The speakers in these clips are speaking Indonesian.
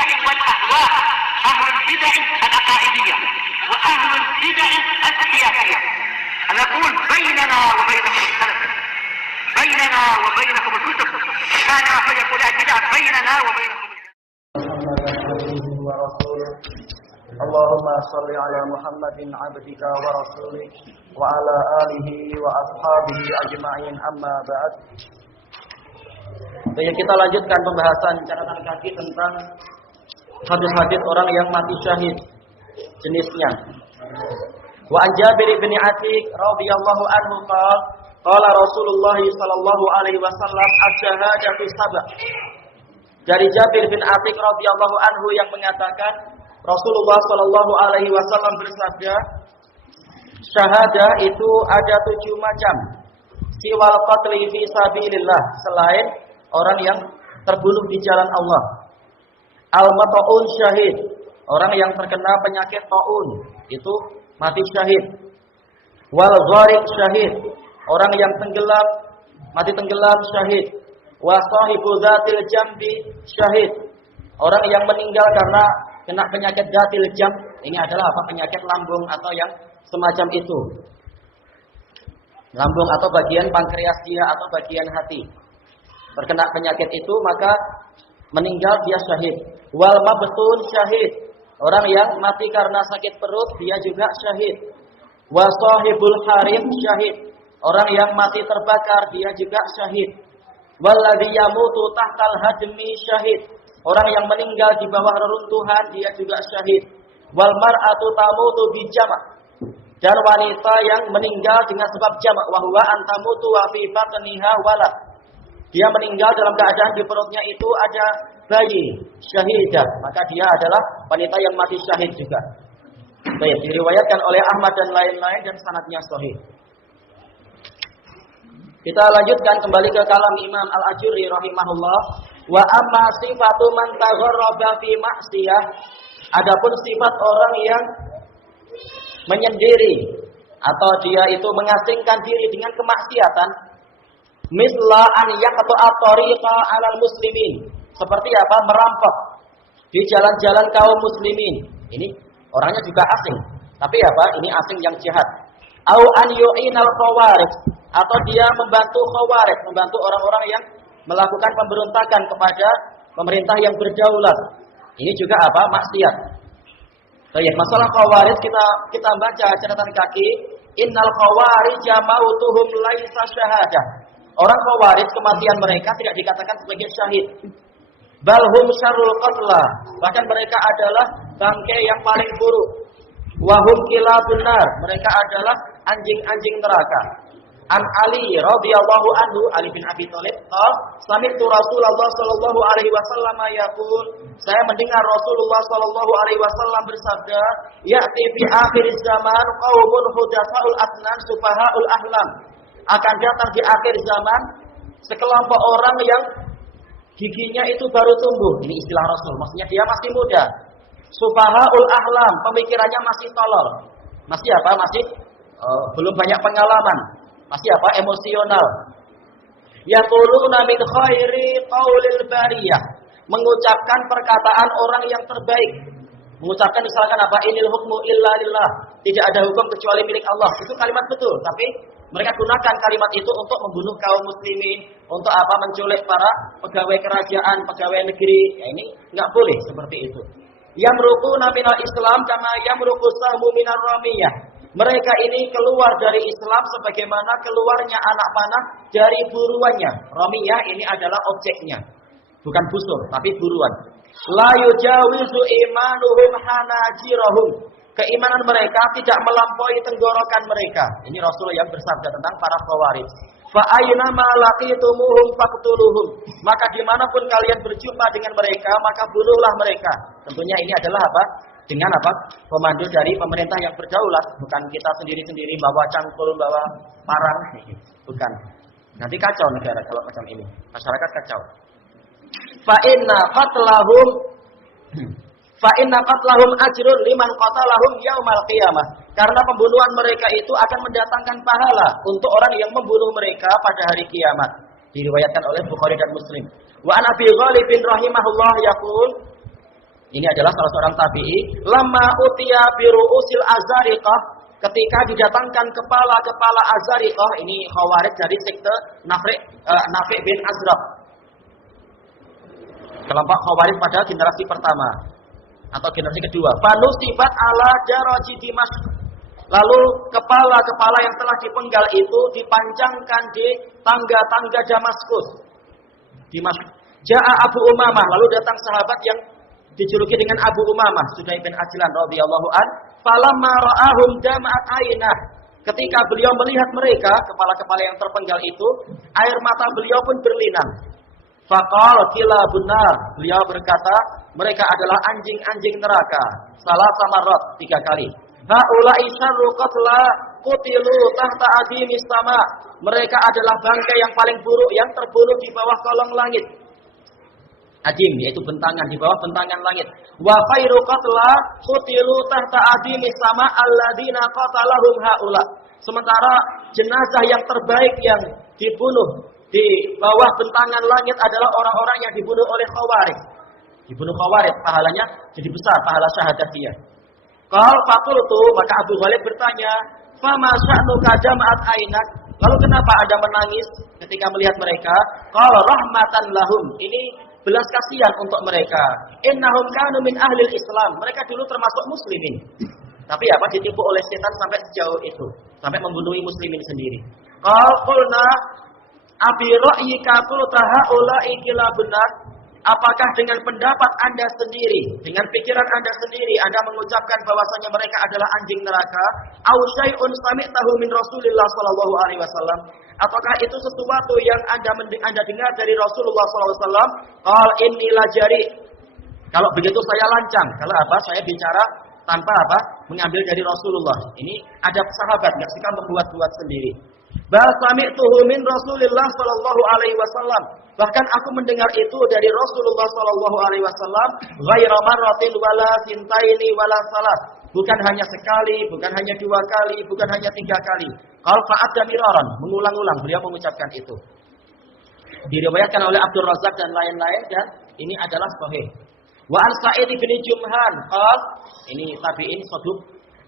البدع والأهواء، أهل البدع العقائدية وأهل البدع السياسية. نقول بيننا وبينكم السلف، بيننا وبينكم الكتب، كان فيقول البدع بيننا وبينكم. اللهم صل على محمد عبدك ورسولك وعلى آله وأصحابه أجمعين أما بعد. Baik, kita lanjutkan pembahasan catatan kaki tentang hadis-hadis orang yang mati syahid jenisnya. Wa an Jabir bin Atiq radhiyallahu anhu qala Rasulullah sallallahu alaihi wasallam asy-syahadatu sab'. Dari Jabir bin Atiq radhiyallahu anhu yang mengatakan Rasulullah sallallahu alaihi wasallam bersabda, syahadah itu ada 7 macam. Siwal qatli fi sabilillah, selain orang yang terbunuh di jalan Allah. Al-mata'un syahid, orang yang terkena penyakit taun, itu mati syahid. Wal gharik syahid, orang yang tenggelam, mati tenggelam syahid. Wa sahibu dzatil jambi syahid, orang yang meninggal karena kena penyakit dzatil jamb. Ini adalah apa? Penyakit lambung atau yang semacam itu. Lambung atau bagian pankreas dia atau bagian hati. Terkena penyakit itu maka meninggal dia syahid. Wal mabtun syahid, orang yang mati karena sakit perut dia juga syahid. Wa sahibul harim syahid, orang yang mati terbakar dia juga syahid. Walladzi yamutu tahtal hadmi syahid, orang yang meninggal di bawah reruntuhan dia juga syahid. Wal mar'atu tamutu bi jama', dan wanita yang meninggal dengan sebab jamak, wa huwa antamutu wa fi batniha walad, dia meninggal dalam keadaan di perutnya itu ada bayi, syahidah, maka dia adalah wanita yang mati syahid juga. Baik, diriwayatkan oleh Ahmad dan lain-lain dan sanadnya sahih. Kita lanjutkan kembali ke kalam Imam Al-Ajurri rahimahullah. Wa amma sifatu man tagharraba fi ma'siyah, adapun sifat orang yang menyendiri atau dia itu mengasingkan diri dengan kemaksiatan, misla an yaqta'a tariqa 'alal muslimin, seperti apa? Merampok di jalan-jalan kaum muslimin. Ini orangnya juga asing, tapi apa? Ini asing yang jahat. Au an yu'inal khawarij, atau dia membantu khawarij, membantu orang-orang yang melakukan pemberontakan kepada pemerintah yang berdaulat. Ini juga apa? Maksiat. Baik, masalah khawarij kita baca catatan kaki. Innal khawarij mautuhum laisa syahadah. Orang khawarij kematian mereka tidak dikatakan sebagai syahid. Bal hum syarrul qatla, bahkan mereka adalah bangkai yang paling buruk. Wa hum kilabun nar, mereka adalah anjing-anjing neraka. An Ali radhiyallahu anhu, Ali bin Abi Thalib, sami'tu Rasulullah sallallahu alaihi wasallam yaqul, saya mendengar Rasulullah sallallahu alaihi wasallam bersabda, ya'ti fi akhir zaman qaumun hudatsaul asnan sufahaul ahlam, akan datang di akhir zaman sekelompok orang yang giginya itu baru tumbuh. Ini istilah Rasul, maksudnya dia masih muda. Sufahaul ahlam, pemikirannya masih tolol. Masih apa? Masih belum banyak pengalaman. Masih apa? Emosional. Yaquluna min khairi qaulil bariyah, mengucapkan perkataan orang yang terbaik. Mengucapkan misalkan apa? Inil hukmu illa lillah, tidak ada hukum kecuali milik Allah. Itu kalimat betul, tapi mereka gunakan kalimat itu untuk membunuh kaum muslimin, untuk apa? Menculik para pegawai kerajaan, pegawai negeri. Ya, ini enggak boleh seperti itu. Yamruquna minal Islam kama yamruqu sahmu minar ramiyah. Mereka ini keluar dari Islam sebagaimana keluarnya anak panah dari buruannya. Ramiyah ini adalah objeknya, bukan busur, tapi buruan. La yujawizu imanuhum hanajirahum, keimanan mereka tidak melampaui tenggorokan mereka. Ini Rasul yang bersabda tentang para khawarij. Fa aina ma laqitumuhum faqtuluhum, maka dimanapun kalian berjumpa dengan mereka maka bunuhlah mereka. Tentunya ini adalah apa? Dengan apa? Komando dari pemerintah yang berdaulat, bukan kita sendiri-sendiri bawa cangkul, bawa parang, bukan. Nanti kacau negara kalau macam ini, masyarakat kacau. Fa inna qatlahum ajrun liman qatalahum yaumal qiyamah, karena pembunuhan mereka itu akan mendatangkan pahala untuk orang yang membunuh mereka pada hari kiamat. Diriwayatkan oleh Bukhari dan Muslim. Wa an Abi Ghalib bin rahimahullah yaqul, Ini adalah salah seorang tabi'i. Lama utiya biru'usil azariqah, ketika didatangkan kepala-kepala azariqah, ini khawarij dari sekte Nafi' bin Azraq. Kelompok khawarij pada generasi pertama atau generasi kedua. Fanusibat ala daraji Dimashq. Lalu kepala-kepala yang telah dipenggal itu dipanjangkan di tangga-tangga Damaskus. Dimashq. Ja'a Abu Umamah, lalu datang sahabat yang dijuluki dengan Abu Umamah, Sudai bin Ajlan radhiyallahu an. Falamma ra'ahum dama'at ainah. Ketika beliau melihat mereka, kepala-kepala yang terpenggal itu, air mata beliau pun berlinang. Faqal kila benar. Beliau berkata, mereka adalah anjing-anjing neraka. Salah samarot 3 kali. Haula'i syarru qatla qutilu tahta adimis sama. Mereka adalah bangkai yang paling buruk yang terbunuh di bawah kolong langit. Adim, yaitu bentangan, di bawah bentangan langit. Wa khairu qatla qutilu tahta adimis sama alladzina qatalahum haula. Sementara jenazah yang terbaik yang dibunuh di bawah bentangan langit adalah orang-orang yang dibunuh oleh khawarij. Dibunuh khawarij, pahalanya jadi besar, pahala syahadat dia. Qal faqultu, maka Abu Ghalib bertanya, "Fama sya'nuka jama'at ainak?" Lalu kenapa Anda menangis ketika melihat mereka? Qala rahmatan lahum. Ini belas kasihan untuk mereka. Innahum kanu min ahlil Islam. Mereka dulu termasuk muslimin. Tapi apa, ditipu oleh setan sampai sejauh itu, sampai membunuh muslimin sendiri. Qulna abi ra'yika qulta haula'i kila benar. Apakah dengan pendapat Anda sendiri, dengan pikiran Anda sendiri, Anda mengucapkan bahwasanya mereka adalah anjing neraka? Au syai'un sami'tahu min Rasulillah sallallahu alaihi wasallam? Ataukah itu sesuatu yang Anda dengar dari Rasulullah sallallahu alaihi wasallam? Qal inni lajari. Kalau begitu saya lancang. Kalau apa? Saya bicara tanpa apa? Mengambil dari Rasulullah. Ini adab sahabat, enggak suka membuat-buat sendiri. Bal sami'tuhu min Rasulillah sallallahu alaihi wasallam. Bahkan aku mendengar itu dari Rasulullah sallallahu alaihi wasallam, ghaira marratin wala sintaini wala salas. Bukan hanya sekali, bukan hanya 2 kali, bukan hanya 3 kali. Qal fa'adda miraran, mengulang-ulang beliau mengucapkan itu. Diriwayatkan oleh Abdul Razak dan lain-lain, dan ini adalah sahih. Wa an Sa'id bin Jumhan qal, ini tabi'in saduq,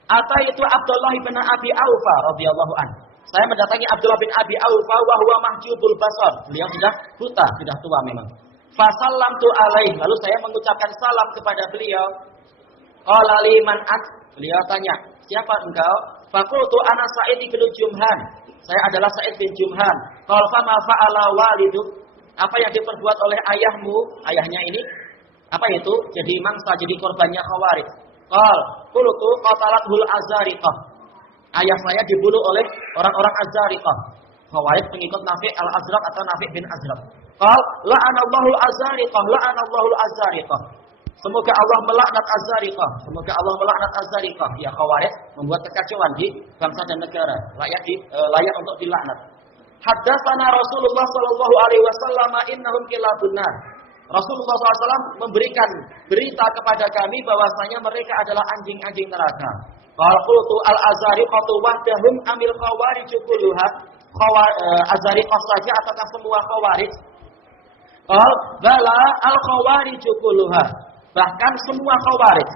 ataitu Abdullah bin Abi Aufa radhiyallahu anhu. Saya mendatangi Abdullah bin Abi Aufa wa huwa mahjubul basar. Beliau sudah buta, sudah tua memang. Fa sallamtu alaihi, lalu saya mengucapkan salam kepada beliau. Qala liman ant, beliau tanya, siapa engkau? Faqultu ana Sa'id bin Jumhan. Saya adalah Sa'id bin Jumhan. Qala fa ma fa'ala waliduk? Apa yang diperbuat oleh ayahmu? Ayahnya ini apa itu? Jadi mangsa, jadi korbannya khawarij. Qal qultu qatalathul azariqah. Ayah saya dibunuh oleh orang-orang azariqah. Khawarij pengikut Nafi' al-Azraq atau Nafi' bin Azraq. Qal la'anallahul azariqah, la'anallahul azariqah. Semoga Allah melaknat azariqah, semoga Allah melaknat azariqah. Ya, Khawarij membuat kekacauan di bangsa dan negara, layak untuk dilaknat. Haddatsana Rasulullah sallallahu alaihi wasallam innahum kilabun nar. Rasulullah SAW memberikan berita kepada kami bahwasanya mereka adalah anjing-anjing neraka. Qala qultu al-azariqatu wahdahum amil khawarij kulluha? Azariqah saja ataukah semua khawarij? Qala bala al-khawarij kulluha. Bahkan semua khawarij.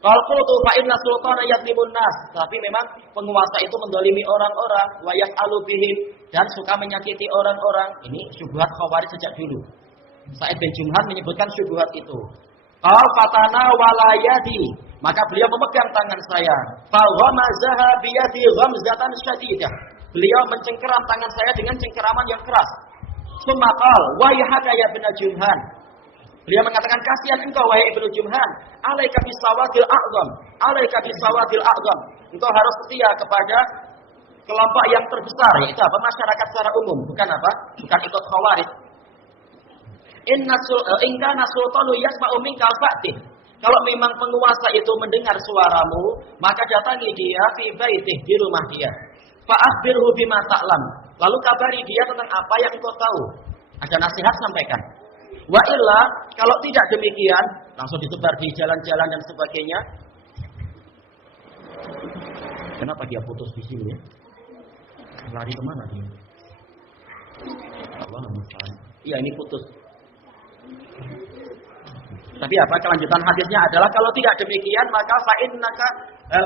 Qala qultu fa inna sultana yadlimun nas. Tapi memang penguasa itu mendolimi orang-orang, wa yaf'alu bihim, dan suka menyakiti orang-orang. Ini syubhat khawarij sejak dulu. Sa'id bin Jumhan menyebutkan syubhat itu. Qala fatana walayadi, maka beliau memegang tangan saya. Fa ghamazaha bi yadi ghamzatan syadidah. Beliau mencengkeram tangan saya dengan cengkeraman yang keras. Summa qala wa yahaka ya bin Jumhan. Beliau mengatakan, kasihan engkau wahai Ibnu Jumhan, alaika bisawadil a'zam, alaika bisawadil a'zam. Engkau harus setia kepada kelompok yang terbesar, yaitu apa? Masyarakat secara umum, bukan apa? Bukan ikut khawarij. Inna sultanu yasma'u minka fa'tih. Kalau memang penguasa itu mendengar suaramu, maka datangi dia fi baitih, di rumah dia. Fa akhbirhu bima ta'lam. Lalu kabari dia tentang apa yang engkau tahu. Ada nasihat, sampaikan. Wa illa, kalau tidak demikian, langsung ditebar di jalan-jalan dan sebagainya. Kenapa dia putus di sini ya? Lari kemana dia? Allah musta'an. Iya, ini putus. Tapi apa kelanjutan hadisnya adalah kalau tidak demikian maka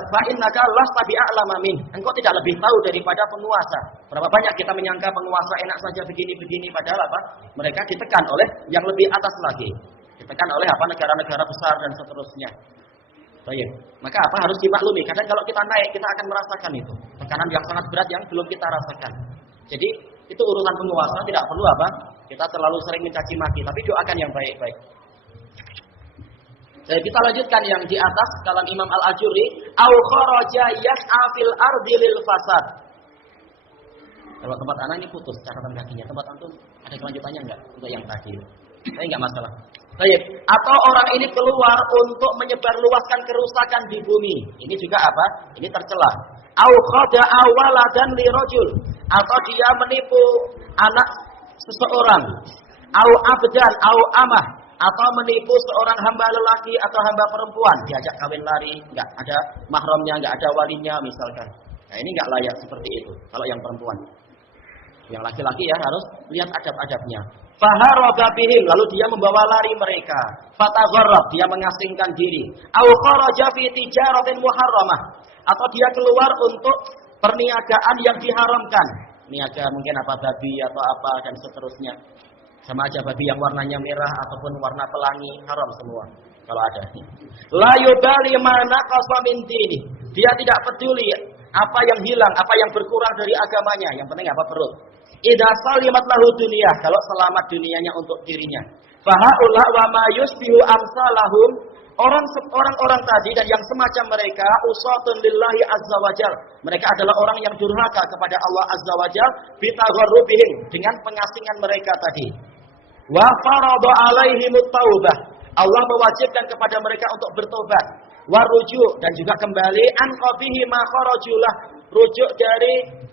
fa'innaka lasta bi'a'lama min. Engkau tidak lebih tahu daripada penguasa. Berapa banyak kita menyangka penguasa enak saja begini-begini padahal apa? Mereka ditekan oleh yang lebih atas lagi. Ditekan oleh apa? Negara-negara besar dan seterusnya. Baik. Maka apa harus dimaklumi? Kadang kalau kita naik kita akan merasakan itu. Tekanan yang sangat berat yang belum kita rasakan. Jadi itu urusan penguasa tidak perlu apa? Kita terlalu sering mencaci maki, tapi doakan yang baik-baik. Jadi kita lanjutkan yang di atas kalam Imam Al-Ajurri, au kharaja yas'a fil ardi lil fasad. Kalau tempat anak ini putus catatan kakinya, tempat antum ada kelanjutannya enggak untuk yang tadi? Saya enggak masalah. Baik, atau orang ini keluar untuk menyebarluaskan kerusakan di bumi. Ini juga apa? Ini tercela. Au khada'a waladan li rajul, atau dia menipu anak seseorang. Au abdan au amah, atau menipu seorang hamba lelaki atau hamba perempuan, diajak kawin lari, enggak ada mahramnya, enggak ada walinya misalkan. Nah, ini enggak layak seperti itu kalau yang perempuan. Yang laki-laki ya harus lihat adab-adabnya. Faharaba bihim, lalu dia membawa lari mereka. Fatagharrab, dia mengasingkan diri. Au kharaja fi tijaratin muharramah, atau dia keluar untuk perniagaan yang diharamkan. Niaga mungkin apa babi atau apa dan seterusnya. Sama aja babi yang warnanya merah ataupun warna pelangi, haram semua kalau ada. La yubali ma naqasa min dini. Dia tidak peduli apa yang hilang, apa yang berkurang dari agamanya, yang penting apa perut. Idza salimat lahu dunia, kalau selamat dunianya untuk dirinya. Fahaula wa ma yusbihu amsalahum, orang-orang tadi dan yang semacam mereka usatun lillahi azza wajal. Mereka adalah orang yang durhaka kepada Allah azza wajal bitagharrubihim, dengan pengasingan mereka tadi. Wa farada alaihimut taubah, Allah mewajibkan kepada mereka untuk bertobat. Wa rujuk, dan juga kembali an qabihi ma kharajulah, rujuk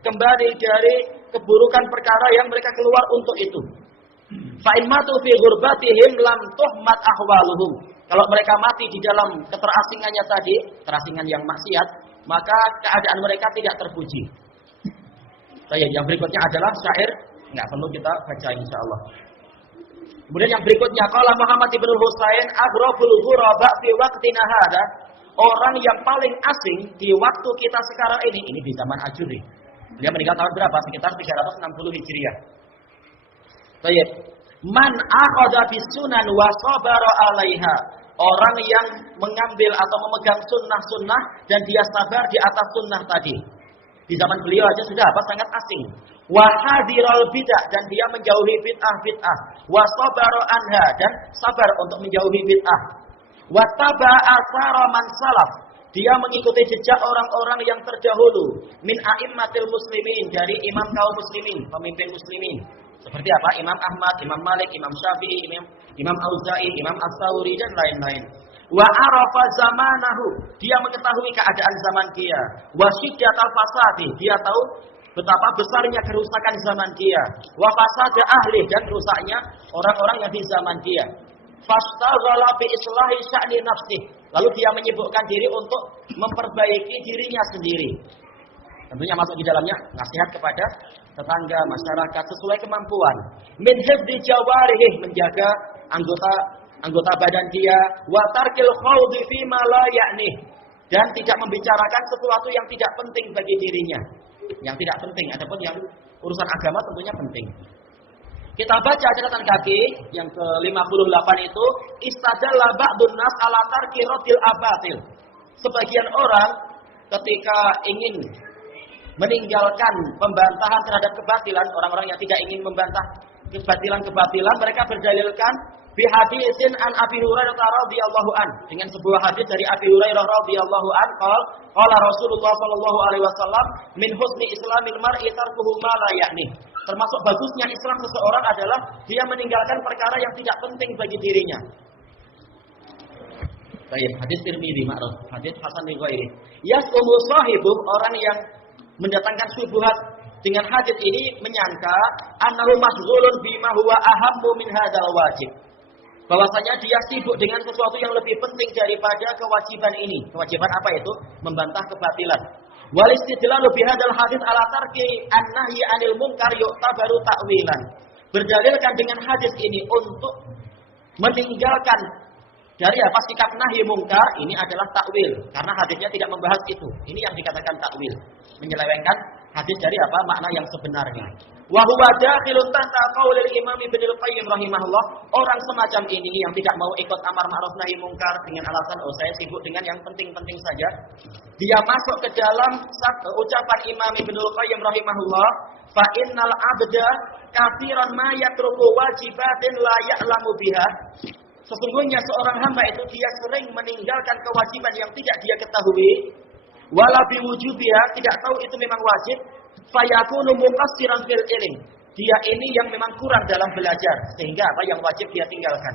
kembali dari keburukan perkara yang mereka keluar untuk itu. Fa in matu fi ghurbatihim lam tuhmat ahwaluhum. Kalau mereka mati di dalam keterasingannya tadi, terasingan yang maksiat, maka keadaan mereka tidak terpuji. Yang berikutnya adalah syair, enggak perlu kita baca insyaallah. Kemudian yang berikutnya, qala Muhammad ibn Husain aghrabul ghuraba fi waqtina hada, orang yang paling asing di waktu kita sekarang ini di zaman Ajuri. Dia meninggal tahun berapa? Sekitar 360 Hijriah. Baik. Man akhadha bisunan wa sabara 'alaiha. Orang yang mengambil atau memegang sunnah-sunnah dan dia sabar di atas sunnah tadi. Di zaman beliau aja sudah sangat asing. Wa hadiral bid'ah, dan dia menjauhi bid'ah. Wa sabara anha, dan sabar untuk menjauhi bid'ah. Wa taba'a athara man salaf. Dia mengikuti jejak orang-orang yang terdahulu min a'immatil muslimin, dari imam kaum muslimin, pemimpin muslimin. Seperti apa? Imam Ahmad, Imam Malik, Imam Syafi'i, Imam Auza'i, Imam As-Sawri dan lain-lain. Wa arafa zamanahu, dia mengetahui keadaan zaman dia. Wa syiddatal fasadi, dia tahu betapa besarnya kerusakan zaman dia. Wa fasada ahli, dan rusaknya orang-orang yang di zaman dia. Fastaghala bi islahi sya'ni nafsih, lalu dia menyibukkan diri untuk memperbaiki dirinya sendiri. Tentunya masuk di dalamnya nasihat kepada tetangga, masyarakat sesuai kemampuan. Min hifdzi jawarih, menjaga anggota badan dia, wa tarkil khawdi fi ma la ya'ni, dan tidak membicarakan sesuatu yang tidak penting bagi dirinya. Yang tidak penting, adapun yang urusan agama tentunya penting. Kita baca catatan kaki yang ke-58 itu, istadalla ba'dun nas ala tarki radil abatil. Sebagian orang ketika ingin meninggalkan pembantahan terhadap kebatilan, orang-orang yang tidak ingin membantah kebatilan, mereka berdalilkan bihadisin an Abi Hurairah radhiyallahu an, dengan sebuah hadis dari Abi Hurairah radhiyallahu an, qala Rasulullah sallallahu alaihi wasallam, min husni islamil mar'i tarkuhu ma la ya'ni. Termasuk bagusnya Islam seseorang adalah dia meninggalkan perkara yang tidak penting bagi dirinya. Baik, hadis Tirmidzi ma'ruf, hadis hasan li ghairi. Yasumu sahibu, orang yang mendatangkan syubhat dengan hadis ini menyangka annahu masghulun bima huwa ahammu min hadzal wajib. Bahwasanya dia sibuk dengan sesuatu yang lebih penting daripada kewajiban ini. Kewajiban apa itu? Membantah kebatilan. Wal istidlalu bi hadzal hadis ala tarki an-nahyi 'anil munkar yu'tabaru ta'wilan. Berdalilkan dengan hadis ini untuk meninggalkan dari apa sikap nahi mungkar ini adalah takwil karena hadisnya tidak membahas itu. Ini yang dikatakan takwil, menyelewengkan hadis dari apa makna yang sebenarnya. Wa huwa dakhilun tahta qaulil Imam Ibnu Qayyim rahimahullah. Orang semacam ini yang tidak mau ikut amar ma'ruf nahi mungkar dengan alasan saya sibuk dengan yang penting-penting saja, dia masuk ke dalam ucapan Imam Ibnu Qayyim rahimahullah, fa innal abda katsiran ma yatruku wajibatin la ya'lamu biha. Sesungguhnya seorang hamba itu dia sering meninggalkan kewajiban yang tidak dia ketahui, wala biwujubiha, tidak tahu itu memang wajib, fayakunu muqassiran fil ilm. Dia ini yang memang kurang dalam belajar sehingga apa yang wajib dia tinggalkan.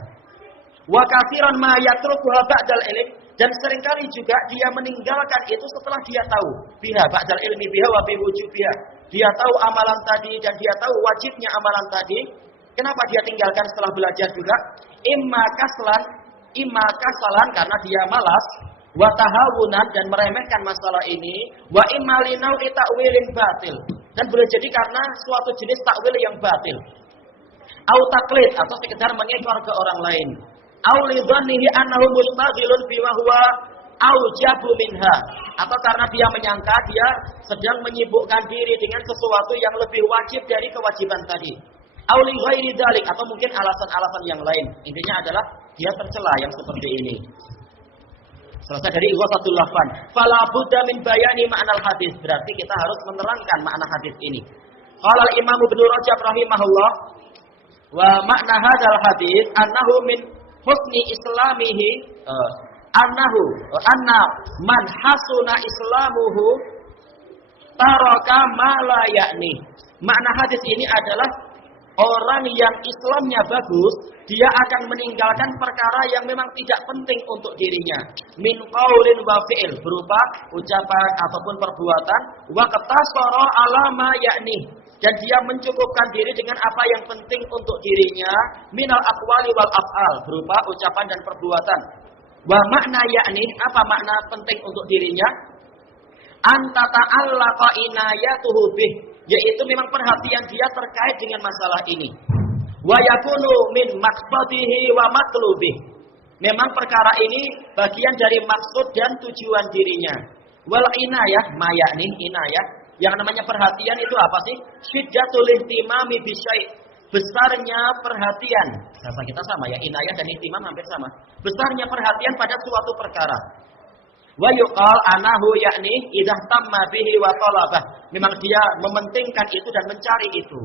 Wa katsiran ma yatrukuha ba'dal ilm, dan seringkali juga dia meninggalkan itu setelah dia tahu biha ba'dal ilmi biha wa biwujubiha. Dia tahu amalan tadi dan dia tahu wajibnya amalan tadi. Kenapa dia tinggalkan setelah belajar juga? Imma kasalan karena dia malas, wa tahawunan dan meremehkan masalah ini, wa imma linau'i ta'wilin batil, dan boleh jadi karena suatu jenis takwil yang batil. Au taklid atau sekedar mengekor ke orang lain. Au lidhannihi annahu mustaghilun bima huwa aujabu minha, atau karena dia menyangka dia sedang menyibukkan diri dengan sesuatu yang lebih wajib dari kewajiban tadi. Auli ghairi dzalik, atau mungkin alasan-alasan yang lain. Intinya adalah dia tercela yang seperti ini. Selesai dari Ighathatul Lahfan. Fala budda min bayani ma'nal hadis. Berarti kita harus menerangkan makna hadis ini. Qala al-Imam Ibnu Rajab rahimahullah, wa makna hadzal hadis annahu min husni islamihi anna man hasuna islamuhu taraka ma la ya'ni. Makna hadis ini adalah orang yang Islamnya bagus, dia akan meninggalkan perkara yang memang tidak penting untuk dirinya. Min qaulin wa fi'il, berupa ucapan ataupun perbuatan, wa qatasara ala ma ya'ni, dan dia mencukupkan diri dengan apa yang penting untuk dirinya, minal aqwali wal af'al, berupa ucapan dan perbuatan. Wa makna ya'ni, apa makna penting untuk dirinya? Anta ta'allaqa inayatuhu bih, yaitu memang perhatian dia terkait dengan masalah ini. Wa yakunu min maqsadihi wa matlubih, memang perkara ini bagian dari maksud dan tujuan dirinya. Wal inayah, mayakni inayah, yang namanya perhatian itu apa sih? Syiddatul ihtimami bisyai', besarnya perhatian. Bahasa kita sama ya, inayah dan ihtimam hampir sama. Besarnya perhatian pada suatu perkara. Wa yuqal anahu yakni idza tamma bihi wa talabah, memang dia mementingkan itu dan mencari itu.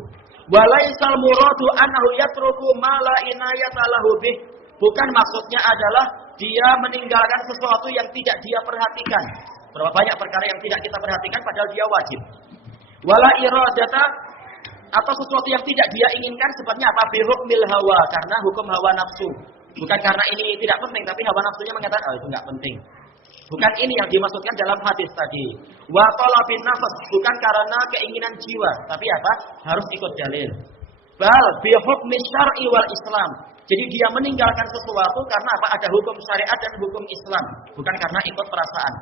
Wa laisal muradu anahu yatruku ma la inayata lahu bih, bukan maksudnya adalah dia meninggalkan sesuatu yang tidak dia perhatikan. Berapa banyak perkara yang tidak kita perhatikan padahal dia wajib. Wala iradata, atau sesuatu yang tidak dia inginkan, sebabnya apa? Bi hukmil hawa, karena hukum hawa nafsu. Bukan karena ini tidak penting, tapi hawa nafsunya mengatakan itu enggak penting. Bukan ini yang dimaksudkan dalam hadis tadi. Wa talabin nafs, bukan karena keinginan jiwa, tapi apa? Harus ikut dalil. Bal bi hukmi syar'i wal Islam. Jadi dia meninggalkan sesuatu karena apa? Ada hukum syariat dan hukum Islam, bukan karena ikut perasaan.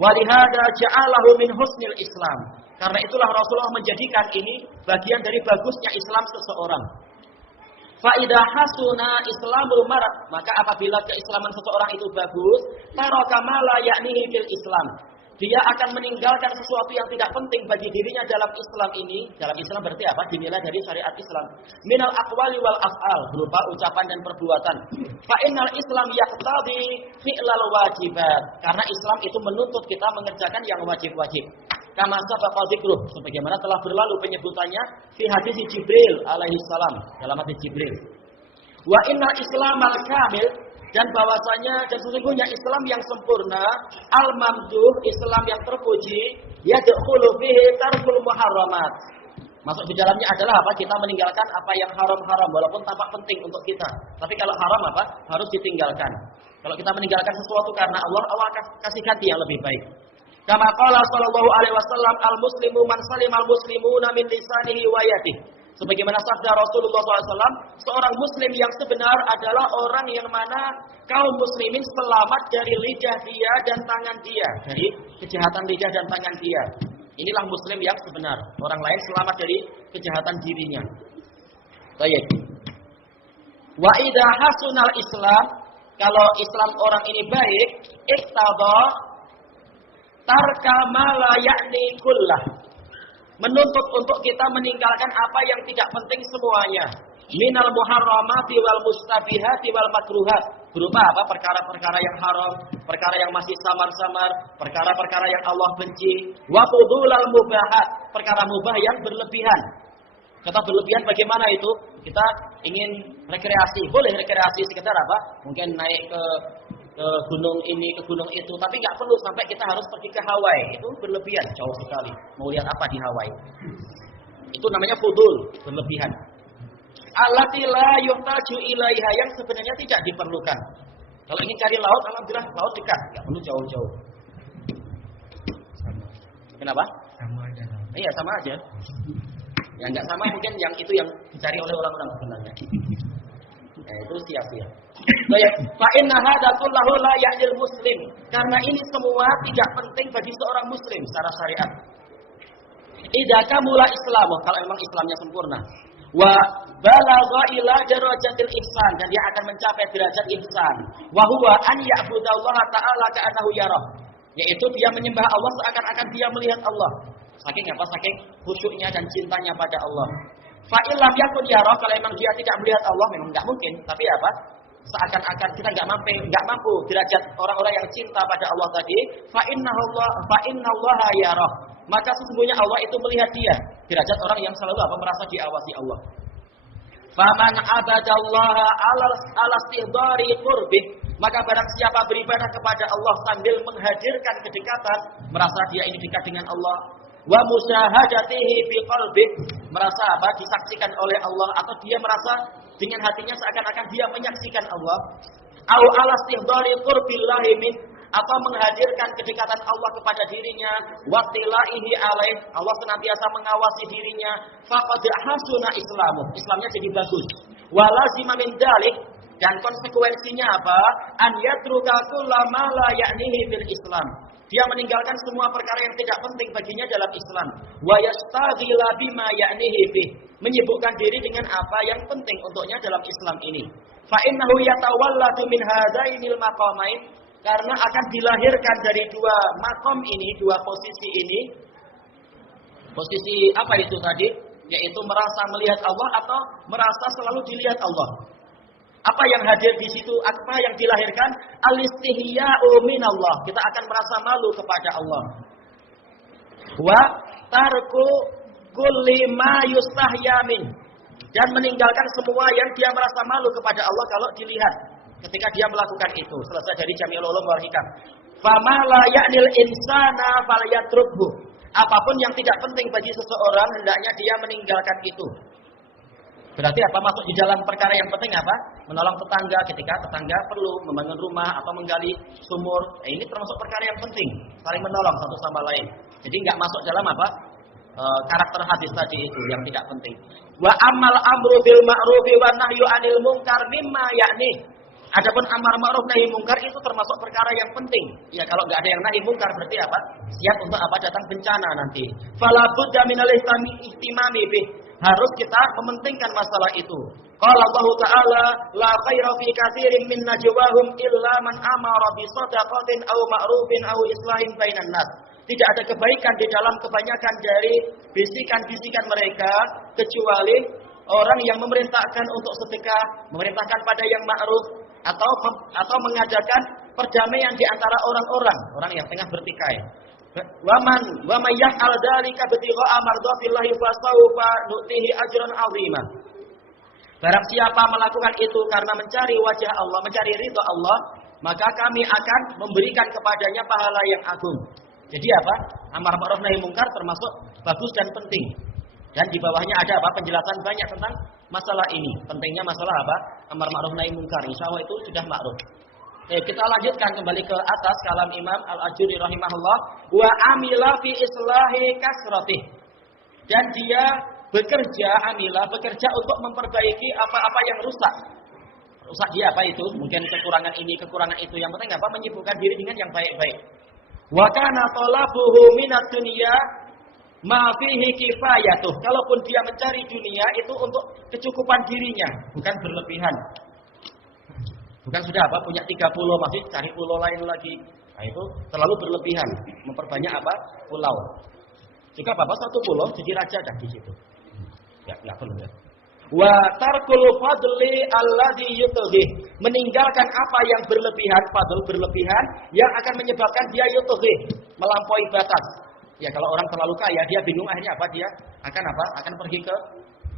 Walihada ja'alahu min husnil Islam. Karena itulah Rasulullah menjadikan ini bagian dari bagusnya Islam seseorang. Faidah hasuna Islamul marad, maka apabila keislaman seseorang itu bagus, taraka ma la ya'nihi fil Islam, dia akan meninggalkan sesuatu yang tidak penting bagi dirinya dalam Islam ini. Dalam Islam berarti apa? Dinilai dari syariat Islam. Minal aqwali wal af'al, berupa ucapan dan perbuatan. Fa innal Islam yaqtadi fi'lal wajibat, karena Islam itu menuntut kita mengerjakan yang wajib-wajib. Kama sabaqa dzikruh, sebagaimana telah berlalu penyebutannya fi hadis Jibril alaihi salam, dalam hadis Jibril. Wa innal Islamal kamil, dan bahwasanya dan sesungguhnya Islam yang sempurna, al-mamduh, Islam yang terpuji, yadkhulu fihi tarkul muharramat. Masuk di dalamnya adalah apa? Kita meninggalkan apa yang haram-haram walaupun tampak penting untuk kita. Tapi kalau haram apa? Harus ditinggalkan. Kalau kita meninggalkan sesuatu karena Allah akan kasih ganti yang lebih baik. Kama qala sallallahu alaihi wasallam, al-muslimu man salimal muslimuna min lisanihi wa yadihi. Sebagaimana sabda Rasulullah SAW, seorang muslim yang sebenar adalah orang yang mana kaum muslimin selamat dari lidah dia dan tangan dia, dari kejahatan lidah dan tangan dia. Inilah muslim yang sebenar. Orang lain selamat dari kejahatan dirinya. Baik. Wa idza hasunal Islam, kalau Islam orang ini baik, iqtada tarka ma la ya'ni kullah. Menuntut untuk kita meninggalkan apa yang tidak penting semuanya. Minal muharramati wal mustabihati wal makruhat. Berupa apa? Perkara-perkara yang haram, perkara yang masih samar-samar, perkara-perkara yang Allah benci. Wa fudulal mubahat, perkara mubah yang berlebihan. Kata berlebihan bagaimana itu? Kita ingin rekreasi, boleh rekreasi sekedar apa? Mungkin naik ke gunung ini, ke gunung itu, tapi nggak perlu sampai kita harus pergi ke Hawaii. Itu berlebihan, jauh sekali. Mau lihat apa di Hawaii? Itu namanya fudul, berlebihan. Allati la yuhtaju ilaiha, yang sebenarnya tidak diperlukan. Kalau ingin cari laut, alhamdulillah laut dekat, nggak perlu jauh-jauh. Sama. Kenapa? Sama aja. Iya, sama aja. Yang nggak sama mungkin yang itu yang dicari oleh orang-orang sebenarnya. Itu sia-sia. Fa inna hadza kullahu la ya'dil muslim. Karena ini semua tidak penting bagi seorang muslim secara syariat. Idza kamula islamu, kalau memang Islamnya sempurna. Wa balagha ila darajatil ihsan, dan dia akan mencapai derajat ihsan. Wa huwa an ya'budallaha ta'ala ka'annahu yarah. Yaitu dia menyembah Allah seakan-akan dia melihat Allah. Saking apa? Saking khusyuknya dan cintanya pada Allah. Fa illam yakun yarah, kalau memang dia tidak melihat Allah, memang enggak mungkin. Tapi apa? Seakan-akan kita enggak mampu derajat orang-orang yang cinta pada Allah tadi. Fa innallaha yarah. Maka sesungguhnya Allah itu melihat dia. Derajat orang yang selalu apa? Merasa diawasi Allah. Faman abadallaha ala istihdari qurbih, maka barang siapa beribadah kepada Allah sambil menghadirkan kedekatan, merasa dia ini dekat dengan Allah, wa musyahadatihi bi qalbih, merasa apa? Disaksikan oleh Allah, atau dia merasa dengan hatinya seakan-akan dia menyaksikan Allah, au ala istihdari qurbillahi min, atau menghadirkan kedekatan Allah kepada dirinya, wattilaihi alaih, Allah senantiasa mengawasi dirinya, faqad hasuna islamu, Islamnya jadi bagus. Walazima min dalik, dan konsekuensinya apa? An yatruka kullama la ya'nihi bil Islam, dia meninggalkan semua perkara yang tidak penting baginya dalam Islam. Wa yastaghila bima ya'nihi bih, menyibukkan diri dengan apa yang penting untuknya dalam Islam ini. Fa innahu yatawalladu min hadainil maqamain, karena akan dilahirkan dari dua makom ini, dua posisi ini. Posisi apa itu tadi? Yaitu merasa melihat Allah atau merasa selalu dilihat Allah. Apa yang hadir di situ? Apa yang dilahirkan? Al-istihya'u minallah. Kita akan merasa malu kepada Allah. Wa tarku kulli ma yustahya min, dan meninggalkan semua yang dia merasa malu kepada Allah kalau dilihat ketika dia melakukan itu. Selesai dari Jami'ul Ulum wal Hikam. Fama la ya'nil insana falyatrukhu, apapun yang tidak penting bagi seseorang hendaknya dia meninggalkan itu. Berarti apa? Masuk di dalam perkara yang penting apa? Menolong tetangga ketika tetangga perlu membangun rumah atau menggali sumur. Ini termasuk perkara yang penting, saling menolong satu sama lain. Jadi nggak masuk dalam apa? Karakter hadis tadi itu yang tidak penting. Wa amal amru bil ma'rufi wa nahyu 'anil munkar mimma ya'ni. Adapun amar ma'ruf nahi munkar itu termasuk perkara yang penting. Ya, kalau nggak ada yang nahi munkar berarti apa? Siap untuk apa? Datang bencana nanti. Fala budda minal ihtimami bih. Harus kita mementingkan masalah itu. Qala Allah Ta'ala, la khaira fi katsirin min najwahum illa man amara bi shadaqatin aw ma'rufin aw islahin bainan nas. Tidak ada kebaikan di dalam kebanyakan dari bisikan-bisikan mereka kecuali orang yang memerintahkan untuk sedekah, memerintahkan pada yang ma'ruf, atau mengadakan perdamaian di antara orang yang tengah bertikai. Wa man yaf'al dzalika bitigha'a mardhatillahi fasawfa nu'tihi ajran 'azima. Barang siapa melakukan itu karena mencari wajah Allah, mencari ridha Allah, maka kami akan memberikan kepadanya pahala yang agung. Jadi apa? Amar ma'ruf nahi munkar termasuk bagus dan penting. Dan di bawahnya ada apa? Penjelasan banyak tentang masalah ini. Pentingnya masalah apa? Amar ma'ruf nahi munkar. Insyaallah itu sudah ma'ruf. Kita lanjutkan kembali ke atas kalam Imam Al-Ajuri rahimahullah. Wa amila fi islahi kasratih. Dan dia bekerja untuk memperbaiki apa-apa yang rusak. Rusak dia apa itu? Mungkin kekurangan ini, kekurangan itu. Yang penting apa? Menyibukkan diri dengan yang baik-baik. Wa kana talabuhu minad dunya ma fihi kifayatuh. Kalaupun dia mencari dunia itu untuk kecukupan dirinya, bukan berlebihan. Bukan sudah apa punya 3 pulau masih cari pulau lain lagi. Nah, itu terlalu berlebihan, memperbanyak apa? Pulau. Juga Bapak 1 pulau jadi raja dah di situ. Ya, enggak perlu ya. Wa tarkul fadli alladhi yutghi, meninggalkan apa yang berlebihan, fadl berlebihan yang akan menyebabkan dia yutghi, melampaui batas. Ya, kalau orang terlalu kaya dia bingung akhirnya apa? Dia akan apa? Akan pergi ke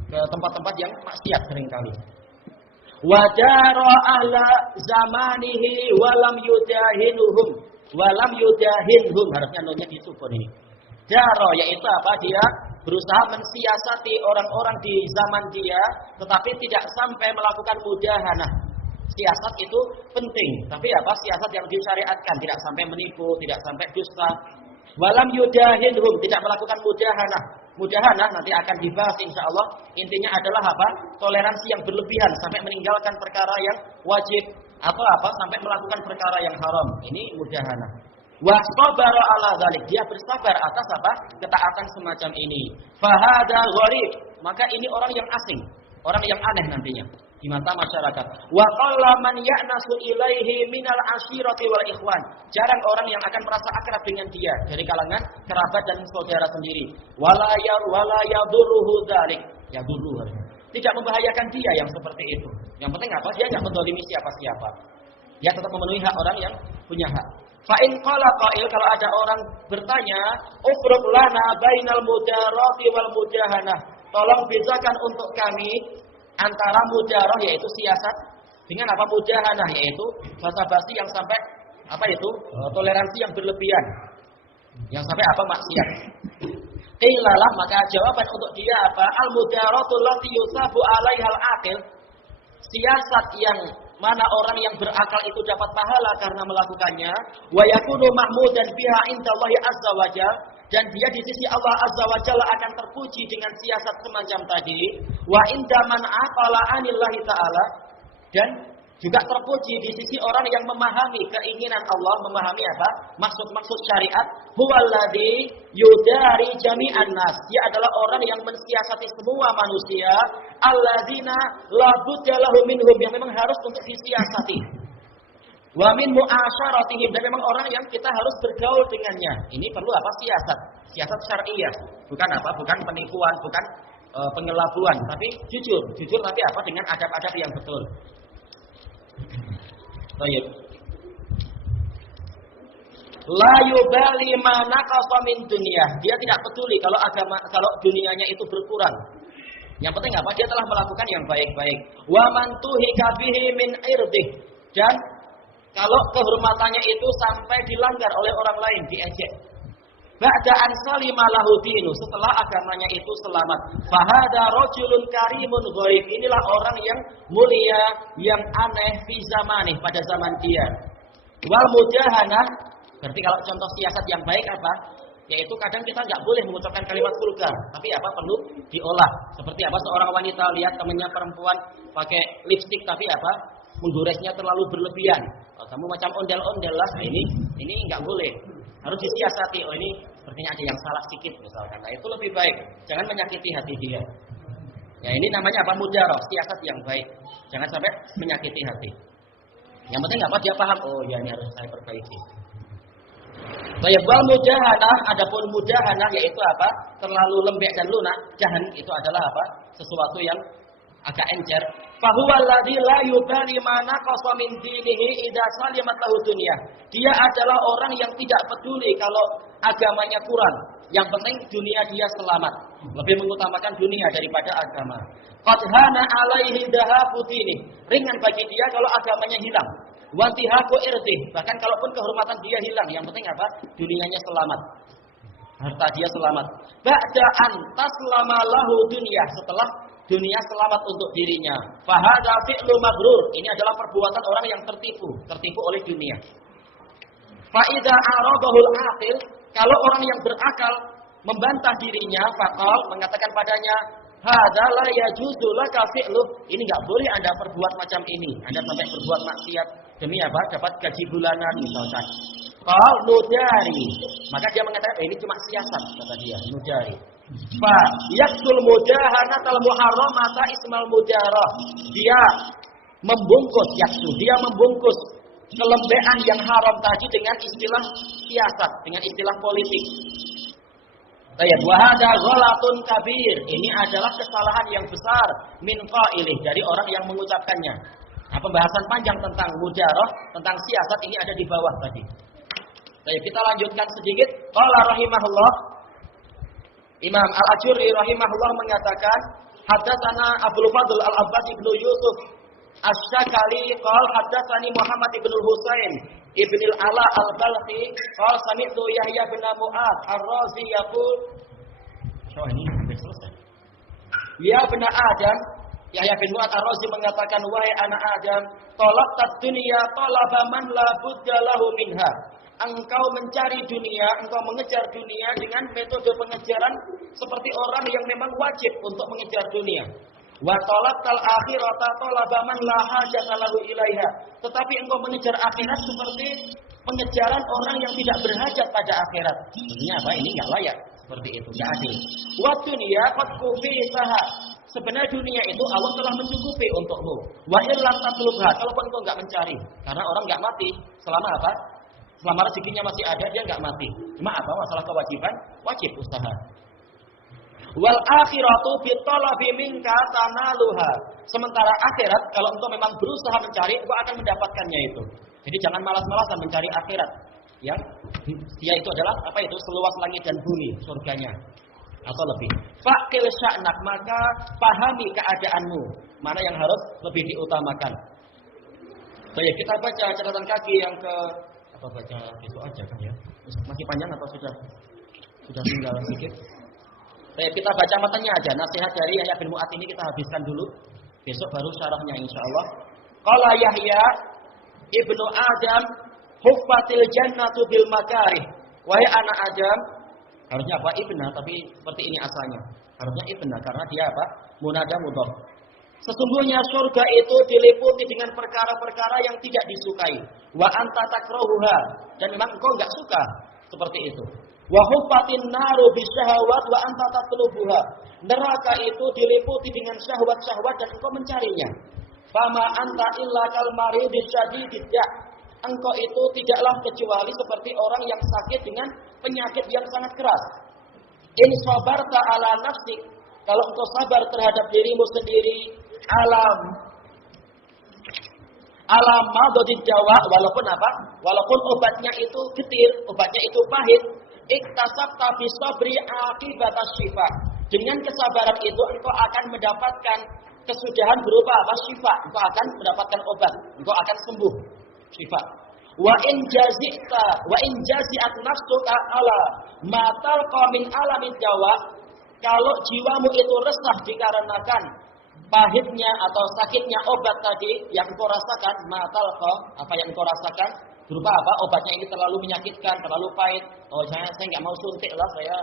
tempat-tempat yang maksiat seringkali. Wadara ahla zamanihi walam yudahinhum harusnya nonnya disubur ini. Daro yaitu apa? Dia berusaha mensiasati orang-orang di zaman dia tetapi tidak sampai melakukan mudahanah. Siasat itu penting, tapi apa? Siasat yang disyariatkan, tidak sampai menipu, tidak sampai dusta. Walam yudahinhum, tidak melakukan mudahanah. Mudahanah nanti akan dibahas insyaallah. Intinya adalah apa? Toleransi yang berlebihan sampai meninggalkan perkara yang wajib atau apa? Sampai melakukan perkara yang haram. Ini mudahanah. Wa sabara ala dzalik, dia bersabar atas apa? Ketaatan semacam ini. Fahada gharib, maka ini orang yang asing, orang yang aneh nantinya di mata masyarakat. Wa qalla man ya'nasu ilaihi minal ashirati wal ikhwan. Jarang orang yang akan merasa akrab dengan dia dari kalangan kerabat dan saudara sendiri. Wala yadurruhu dzalik. Yadurruhu. Tidak membahayakan dia yang seperti itu. Yang penting apa? Dia enggak menzalimi siapa-siapa. Dia tetap memenuhi hak orang yang punya hak. Fa in qala qail, kalau ada orang bertanya, ufruq lana bainal mudarati wal mudahanah. Tolong bedakan untuk kami antara mudarah yaitu siasat dengan apa? Mudahanah yaitu basa-basi yang sampai apa itu? Toleransi yang berlebihan. Yang sampai apa? Maksiat. Qilalah, maka jawaban untuk dia apa? Al mudaratu allati yusabu 'alaihal aqil. Siasat yang mana orang yang berakal itu dapat pahala karena melakukannya, wa yakunu mahmudan biha indallahi azza wajal, dan dia di sisi Allah azza wajalla akan terpuji dengan siasat semacam tadi, wa indaman aqala anillahi ta'ala, dan juga terpuji di sisi orang yang memahami keinginan Allah, memahami apa? Maksud-maksud syariat, huwallazi yudari jami'an nas. Dia adalah orang yang mensiasati semua manusia, alladzina la budda lahum minhum, yang memang harus untuk disiasati. Wa min mu'asyaratihim, dan memang orang yang kita harus bergaul dengannya. Ini perlu apa? Siasat. Siasat syariah. Bukan apa? Bukan penipuan, bukan pengelabuan, tapi jujur tapi apa? Dengan adab-adab yang betul. Baik. La yubali ma naqasa min dunya. Dia tidak peduli kalau dunianya itu berkurang. Yang penting apa? Dia telah melakukan yang baik-baik. Wa man tuhika bihi min irdih. Dan kalau kehormatannya itu sampai dilanggar oleh orang lain, diejek. Ba'da an salima lahu dinu, setelah agamanya itu selamat. Fahada rajulun karimun ghaib. Inilah orang yang mulia, yang aneh fi zamani, pada zaman dia. Wal mudahanah, berarti kalau contoh siasat yang baik apa? Yaitu kadang kita enggak boleh mengucapkan kalimat vulgar, tapi apa? Perlu diolah. Seperti apa? Seorang wanita lihat temannya perempuan pakai lipstik tapi apa? Menggoresnya terlalu berlebihan. Oh, kamu macam ondel-ondel lah. Nah, ini enggak boleh. Harus disiasati. Oh, ini sepertinya ada yang salah sedikit misalkan. Nah, itu lebih baik. Jangan menyakiti hati dia. Ya, ini namanya apa? Mudarah, siasat yang baik. Jangan sampai menyakiti hati. Yang penting apa? Dia paham. Oh, ya ini harus saya perbaiki. Baik, wal mudahanah, adapun mudahanah yaitu apa? Terlalu lembek dan lunak. Jahan itu adalah apa? Sesuatu yang agak encer. Fahuwa alladzi la yubali ma naqasa min dinihi idza salimat lahu dunya. Dia adalah orang yang tidak peduli kalau agamanya kurang. Yang penting dunia dia selamat. Lebih mengutamakan dunia daripada agama. Qad hana alaihi dhahabu dini. Ringan bagi dia kalau agamanya hilang. Wantihaku irdih. Bahkan kalaupun kehormatan dia hilang, yang penting apa? Dunianya selamat. Harta dia selamat. Ba'da an taslama lahu dunya, setelah dunia selamat untuk dirinya. Fahadha fi'lu maghrur. Ini adalah perbuatan orang yang tertipu oleh dunia. Fa idza aradahul aqil, kalau orang yang berakal membantah dirinya, faqal, mengatakan padanya, hadza la yajuzu laka fi'lu. Ini enggak boleh Anda perbuat macam ini. Anda sampai berbuat maksiat demi apa? Dapat gaji bulanan misalkan. Qal nudari. Maka dia mengatakan, ini cuma siasat, kata dia, nudari. Fa yaktul mudahanatal muharramata ismal mudarah. Dia membungkus yaksu, dia membungkus kelembean yang haram tadi dengan istilah siasat, dengan istilah politik. Baik, wa hadza ghalatun kabir. Ini adalah kesalahan yang besar min qailih, dari orang yang mengucapkannya. Nah, pembahasan panjang tentang mujarah, tentang siasat ini ada di bawah tadi. Baik, kita lanjutkan sedikit. Qala rahimahullah, Imam Al-Ajurri rahimahullah mengatakan, haddatsana Abdul Fadl Al-Abbas ibnu Yusuf Asy-Syakali qala haddatsani Muhammad ibnu Husain ibn al-Ala al-Balkhi qala sami'tu Yahya bin Mu'adz Ar-Razi yaqul. Oh, ini sudah selesai. Ya bin Adam, Yahya bin Mu'adz Ar-Razi mengatakan, wahai anak Adam, talaqtad dunya talaba man la budda lahu minha. Engkau mencari dunia, engkau mengejar dunia dengan metode pengejaran seperti orang yang memang wajib untuk mengejar dunia. Wa talaqtal akhirata talaba man la hajata lahu ilaiha. Tetapi engkau mengejar akhirat seperti pengejaran orang yang tidak berhajat pada akhirat. Tentunya apa? Ini enggak layak. Seperti itu, enggak adil. Wa dunya qad kufisaha. Sebenarnya dunia itu Allah telah mencukupi untukmu. Wa illam tatlubha, kalaupun engkau enggak mencari. Karena orang enggak mati selama apa? Selama rezekinya masih ada, dia enggak mati. Cuma apa? Masalah kewajiban, wajib usaha. Wal akhiratu bitalabi minka tanaluha. Sementara akhirat, kalau engkau memang berusaha mencari, engkau akan mendapatkannya itu. Jadi jangan malas-malasan mencari akhirat. Yang dia itu adalah apa itu? Seluas langit dan bumi, surganya atau lebih. Faqil sya'nak, maka pahami keadaanmu, mana yang harus lebih diutamakan. Baik, kita baca catatan kaki yang ke apa, baca besok aja kan ya? Masih panjang atau sudah tinggal sedikit? Baik, kita baca matanya aja. Nasihat dari Yahya bin Mu'adz ini kita habiskan dulu. Besok baru syarahnya insyaallah. Qala Yahya ibnu Adam, huffatil jannatu bil makarih. Wahai anak Adam, harusnya apa? Ibna, tapi seperti ini asalnya. Harusnya ibna karena dia apa? Munada mudhaf. Sesungguhnya surga itu diliputi dengan perkara-perkara yang tidak disukai. Wa anta takrahuha, dan memang engkau enggak suka seperti itu. Wa huffatin naru bisyahawat wa anta tatlubuha. Neraka itu diliputi dengan syahwat-syahwat dan engkau mencarinya. Fama anta illa kal maridi syadidid da'. Engkau itu tidaklah kecuali seperti orang yang sakit dengan penyakit yang sangat keras. In sabarta ala nafsik, kalau engkau sabar terhadap dirimu sendiri, alam madodid jawa, walaupun apa? Walaupun obatnya itu getir, obatnya itu pahit, iktasabta bi sabri akibatas syifa. Dengan kesabaran itu engkau akan mendapatkan kesudahan berupa apa? Syifa. Engkau akan mendapatkan obat, engkau akan sembuh. Syifa. Wa in jazi'at nafsuka ala ma talqa min alamin jawa. Kalau jiwamu itu resah dikarenakan pahitnya atau sakitnya obat tadi yang kau rasakan, matalqa, apa yang kau rasakan berupa apa? Obatnya ini terlalu menyakitkan, terlalu pahit. Oh, saya enggak mau suntik lah, saya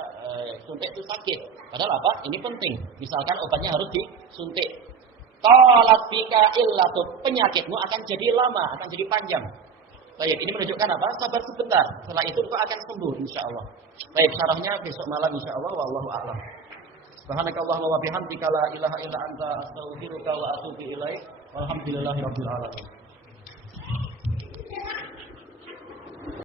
suntik itu sakit. Padahal apa? Ini penting. Misalkan obatnya harus disuntik. Talat bika illatut, penyakitmu akan jadi lama, akan jadi panjang. Baik, ini menunjukkan apa? Sabar sebentar. Setelah itu kau akan sembuh insyaallah. Baik, syarahnya besok malam insyaallah, wallahu a'lam. Subhanakallahumma wa bihamdika la ilaha illa anta astaghfiruka wa atubu ilaik. Walhamdulillahirabbil alamin.